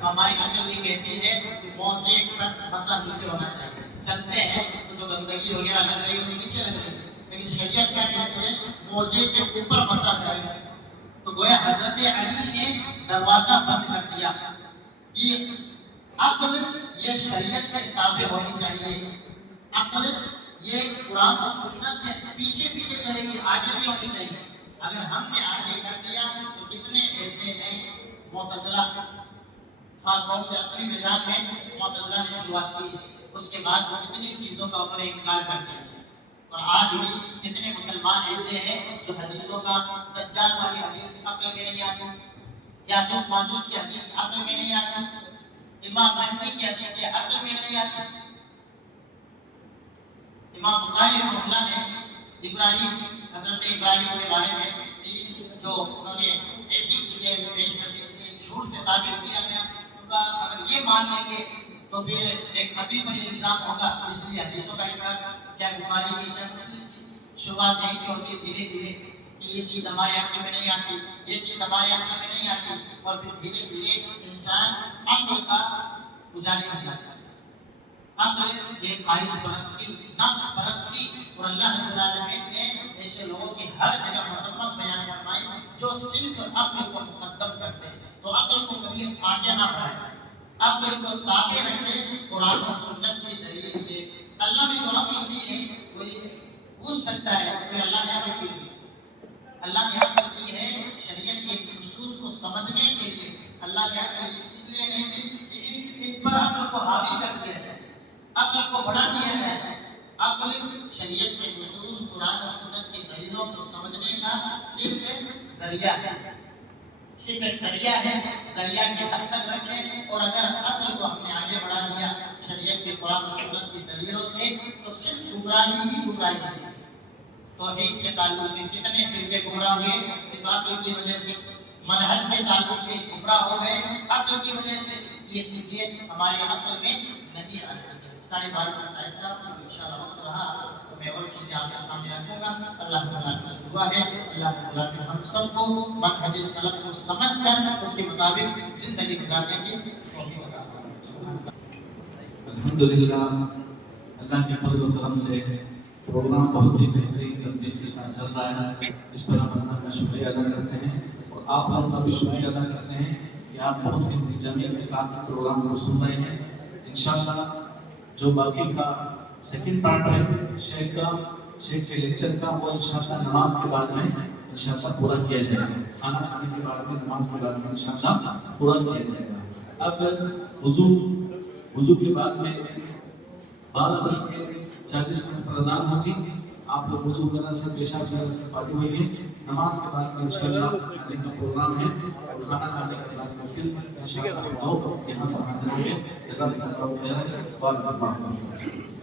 تو ہماری عقل یہ کہتی ہے کہ موزے کا مسا نیچے ہونا چاہیے. چلتے ہیں تو جو گندگی وغیرہ لگ رہی ہوتی نیچے لگ رہی ہے، لیکن شریعت کیا کہتی ہے موزے کے اوپر مسا کریں. تو گویا حضرت علی نے دروازہ بند کر دیا کہ عقل یہ شریعت کے تابع ہونی چاہیے. عقل یہ قرآن و سنت کے پیچھے پیچھے چلے گی، آگے نہیں ہونی چاہیے. اگر ہم نے آگے کر دیا تو کتنے ایسے ہیں معتزلہ، خاص طور سے اپنی میدان میں معتزلہ نے شروعات کی، اس کے بعد کتنی چیزوں کا انہوں نے انکار کر دیا. اور آج بھی کتنے مسلمان ایسے ہیں جو حدیثوں کا، دجال والی حدیث عقل میں نہیں آتی، یاجوج ماجوج کی حدیث عقل میں نہیں آتی، امام مہدی کی حدیث عقل میں نہیں آتی. امام بخاری رحمہ اللہ نے حضرت ابراہیم کے بارے میں جو انہوں نے ایسی چیزیں پیش کر دی جسے جھوٹ سے تعبیر کیا گیا، ان کا اگر یہ مان لیں گے تو پھر ایک نبی پر الزام ہوگا. اس لیے حدیثوں کا انکار، چاہے بخاری کی چاہے مسلم کی، شروعات یہی سے ہوتی ہے دھیرے دھیرے کہ یہ چیز ہمارے عقل میں نہیں آتی، یہ چیز ہمارے عقل میں نہیں آتی، اور پھر دھیرے دھیرے انسان عقل کا پجاری بن جاتا ہے. عقل یہ خواہش پرستی، نفس پرستی، اور اللہ رب العالمین نے ایسے لوگوں کی ہر جگہ مذمت بیان فرمائی جو صرف عقل کو مقدم کرتے ہیں. تو عقل کو کبھی آگے نہ بڑھائیں، عقل کو تابع رکھیں قرآن و سنت کی دلیل کے. اللہ نے جو عقل دی ہے وہ یہ پوچھ سکتا ہے پھر اللہ نے عقل کی دی. اللہ نے عقل دی ہے شریعت کے نصوص کو سمجھنے کے لیے. اللہ نے عقل اس لیے نہیں دی کہ ان پر عقل کو حاوی کر دیا جائے، عقل کو بڑھا دیا جائے. عقل شریعت کے نصوص قرآن و سنت کی دلیلوں کو سمجھنے کا صرف ایک ذریعہ ہے، صرف ایک ذریعہ ہے. ذریعہ کی حد تک رکھیں، اور اگر عقل کو ہم نے آگے بڑھا لیا شریعت کے قرآن و سنت کی دلیلوں سے تو صرف گمراہی ہی گمراہی ہے. توحید کے تعلق سے کتنے فرقے گمراہ ہوئے صرف عقل کی وجہ سے، منہج کے تعلق سے گمراہ ہو گئے عقل کی وجہ سے. یہ چیزیں ہمارے عقل میں نہیں آتی. 12:30 کا ٹائم تھا، انشاءاللہ وقت رہا تو میں اور چیزیں آپ کے سامنے رکھوں گا. اللہ تعالیٰ سے دعا ہے اللہ تعالیٰ ہم سب کو منہج سلف کو سمجھ کر اس کے مطابق زندگی گزارنے کی توفیق عطا فرمائے. الحمدللہ اللہ کے فضل و کرم سے پروگرام بہت ہی بہترین ترتیب کے ساتھ چل رہا ہے. اس پر ہم اللہ کا شکریہ ادا کرتے ہیں اور آپ لوگوں کا بھی شکریہ ادا کرتے ہیں کہ آپ بہت ہی جمعیت کے ساتھ پروگرام کو سن رہے ہیں. انشاءاللہ جو باقی کا سیکنڈ پارٹ ہے شیخ کے لیکچر کا، وہ انشاءاللہ نماز کے بعد میں انشاءاللہ پورا کیا جائے گا. کھانا کھانے کے بعد میں نماز کے بعد میں انشاءاللہ پورا کیا جائے گا. اب وضو کے بعد میں 12:40 پر اذان ہوگی. آپ لوگ وضو کرنا سے پیشاب کرنا سے پاکی ہوئیے. نماز کے بعد میں انشاءاللہ کھانے کا پروگرام ہے اور کھانا کھانے کے بعد میں پھر انشاءاللہ یہاں پر حاضر ہوں گے. جزاک اللہ خیر.